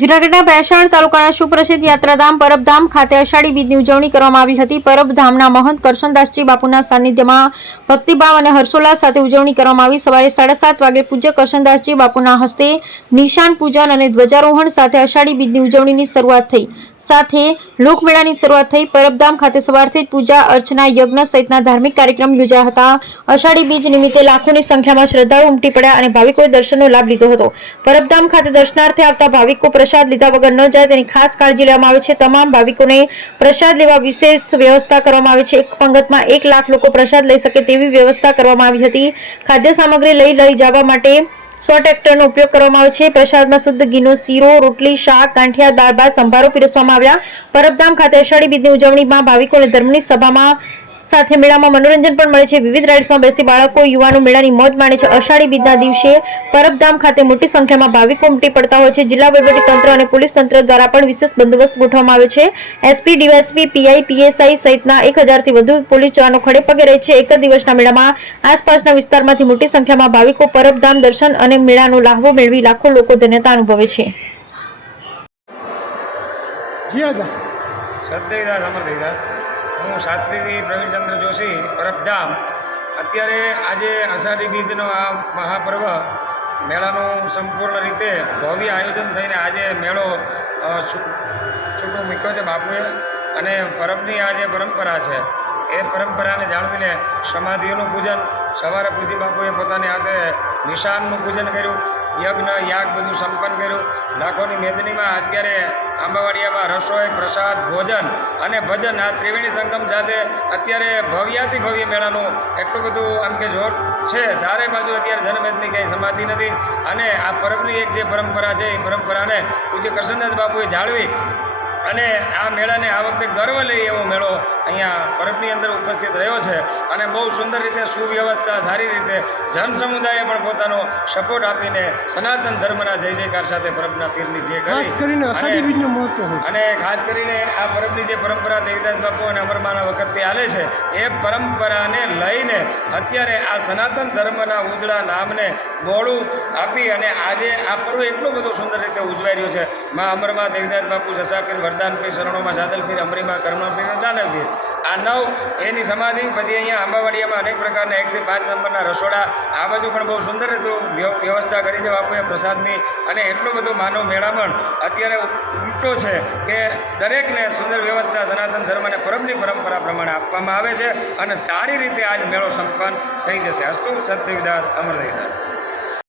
જૂનાગઢના ભેંસાણ તાલુકાના સુપ્રસિદ્ધ યાત્રાધામ પરબધામ ખાતે અષાઢી બીજની ઉજવણી કરવામાં આવી હતી। પરબધામના મહંત કરશનદાસજી બાપુના સાનિધ્યમાં ભક્તિભાવ અને હર્ષોલ્લાસ સાથે ઉજવણી કરવામાં આવી। સવારે 7:30 વાગે પૂજ્ય કરશનદાસજી બાપુના હસ્તે નિશાન પૂજન અને ધ્વજારોહણ સાથે અષાઢી બીજની ઉજવણીની શરૂઆત થઈ। સાથે લોકમેળાની શરૂઆત થઈ। પરબધામ ખાતે સવારથી જ પૂજા અર્ચના યજ્ઞ સહિતના ધાર્મિક કાર્યક્રમ યોજાયા હતા। અષાઢી બીજ નિમિત્તે લાખોની સંખ્યામાં શ્રદ્ધાળુ ઉમટી પડ્યા અને ભાવિકોએ દર્શનનો લાભ લીધો હતો। પરબધામ ખાતે દર્શનાર્થે આવતા ભાવિકો પ્રસાદ લીધા વગર ન જાય તેની ખાસ કાળજી લેવામાં આવે છે। તમામ ભાવિકોને પ્રસાદ લેવા વિશેષ વ્યવસ્થા કરવામાં આવે છે। એક પંગતમાં 1 લાખ લોકો પ્રસાદ લઈ શકે તેવી વ્યવસ્થા કરવામાં આવી હતી। ખાદ્ય સામગ્રી લઈ જવા માટે 100 ટ્રેક્ટરનો ઉપયોગ કરવામાં આવે છે। પ્રસાદમાં શુદ્ધ ઘીનો શીરો, રોટલી, શાક, ગાંઠિયા, દાળ ભાત, સંભારો પીરસવામાં આવ્યા। પરબધામ ખાતે અષાઢી બીજની ઉજવણીમાં ભાવિકોને ધર્મની સભામાં સાથે મેળામાં મનોરંજન પણ મળે છે। વિવિધ રાઇડ્સમાં બેસી બાળકો યુવાનો મેળાની મોજ માણે છે। અષાઢી બીજના દિવસે પરબધામ ખાતે મોટી સંખ્યામાં ભાવિકો ઉમટી પડતા હોય છે। જિલ્લા વહીવટી તંત્ર અને પોલીસ તંત્ર દ્વારા પણ વિશેષ બંદોબસ્ત ગોઠવવામાં આવ્યો છે। એસપી, ડીવાયએસપી, પીઆઈ, પીએસઆઈ સહિતના 1000 થી વધુ પોલીસ જવાનો ખડે પગે રહે છે। એક જ દિવસના મેળામાં આસપાસના વિસ્તારમાંથી મોટી સંખ્યામાં ભાવિકો પરબધામ દર્શન અને મેળાનો લાહવો મેળવી લાખો લોકો ધન્યતા અનુભવે છે। હું શાસ્ત્રી પ્રવીણચંદ્ર જોશી પરબધામ। અત્યારે આજે અષાઢી બીજનો આ મહાપર્વ મેળાનું સંપૂર્ણ રીતે ભવ્ય આયોજન થઈને આજે મેળો છૂટો મૂક્યો છે બાપુએ અને પરબની આ જે પરંપરા છે એ પરંપરાને જાળવીને સમાધિઓનું પૂજન સવારે પૂજ્ય બાપુએ પોતાની હાથે નિશાનનું પૂજન કર્યું, યજ્ઞ યાગ બધું સંપન્ન કર્યું। લાખોની મેદનીમાં અત્યારે આંબાવાડિયામાં રસોઈ, પ્રસાદ, ભોજન અને ભજન આ ત્રિવેણી સંગમ સાથે અત્યારે ભવ્યાથી ભવ્ય મેળાનું એટલું બધું આમ કે જોર છે। ચારે બાજુ અત્યારે જનમેદની કંઈ સમાધિ નથી અને આ પરબની એક જે પરંપરા છે એ પરંપરાને પૂજ્ય કરશનદાસ બાપુએ જાળવી અને આ મેળાને આ વખતે ગર્વ લઈ એવો મેળો અહીંયા પરબની અંદર ઉપસ્થિત રહ્યો છે અને બહુ સુંદર રીતે સુવ્યવસ્થા સારી રીતે જન સમુદાયે પણ પોતાનો સપોર્ટ આપીને સનાતન ધર્મના જય જયકાર સાથે પરબના પીરની જે ખાસ કરીને અષાઢી બીજનું મહત્વ અને ખાસ કરીને આ પરબની જે પરંપરા દેવીદાસ બાપુ અને અમરમાના વખતથી ચાલે છે એ પરંપરાને લઈને અત્યારે આ સનાતન ધર્મના ઉજળા નામને મોડું આપી અને આજે આ પર્વ એટલું બધું સુંદર રીતે ઉજવાઈ રહ્યું છે। મા અમરમા દેવીદાસ બાપુ જસાપીર વરદાનપીર શરણોમાં સાદલપીર અમરીમાં કર્મપીર દાનવપીર આ 9 એની સમાધિ પછી અહીંયા આંબાવાડિયામાં અનેક પ્રકારના 1 થી 5 નંબરના રસોડા આ બાજુ પણ બહુ સુંદર વ્યવસ્થા કરી છે બાપુએ પ્રસાદની અને એટલું બધું માનવ મેળામણ અત્યારે ઉમટો છે કે દરેકને સુંદર વ્યવસ્થા સનાતન ધર્મ અને પરબની પરંપરા પ્રમાણે આપવામાં આવે છે અને સારી રીતે આજ મેળો સંપન્ન થઈ જશે। અસ્તુ સત દેવીદાસ અમર દેવીદાસ।